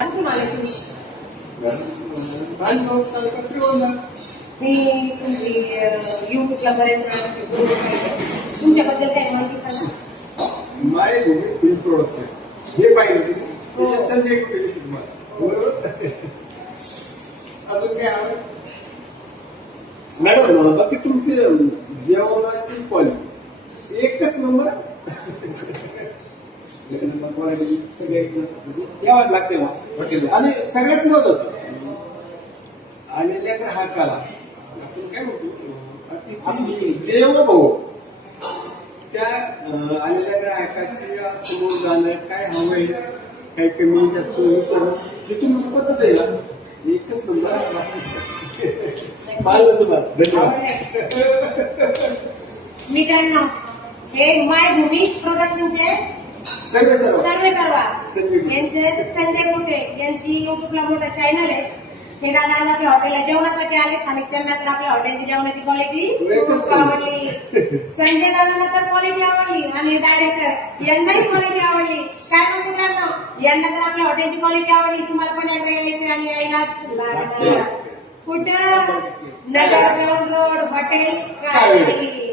कुठून आले तुम्ही? मी तुमची युट्यूबला बरेच व्हिडिओ पाहिले. तुमच्याबद्दल काय माहिती सांगा. माय भूमी फिल्म प्रोडक्ट्स आहे हे पाहिजे हो. त्याच्यात संजय कुठे दिसतो तुम्हाला बरोबर. अजून काय आवड मॅडम बाकी तुमची जेवणाची क्वालिटी एकच नंबर क्वालिटी सगळ्या यावंच लागते हॉटेल आणि सगळ्यात महत्वाचं आलेल्या ग्राहकाला आपण काय म्हणतो देवभाऊ त्या आलेल्या ग्राहकाशी समोर जाणं काय हवंय काय कमी जास्त विचारणं ही तुमची पद्धत आहे ना एकच नंबर पाहिलं तुम्हाला धन्यवाद. मी त्यांना हे माय भूमी प्रोडक्शनचे सर्व सर्वे सर्वा संजय यांचे संजय कुठे यांची युट्यूबला मोठा चॅनल आहे. हे दादा आज आपल्या हॉटेलला जेवणासाठी आले आणि त्यांना तर आपल्या हॉटेलची जेवणाची क्वालिटी खूप आवडली. संजय दादांना तर क्वालिटी आवडली आणि डायरेक्टर यांनाही क्वालिटी आवडली. काय म्हणते मित्रांनो, यांना तर आपल्या हॉटेलची क्वालिटी आवडली. तुम्हाला पण एकदा यायचं आणि यायलाच लागणार. कुठं? नगर रोड हॉटेल कावेरी.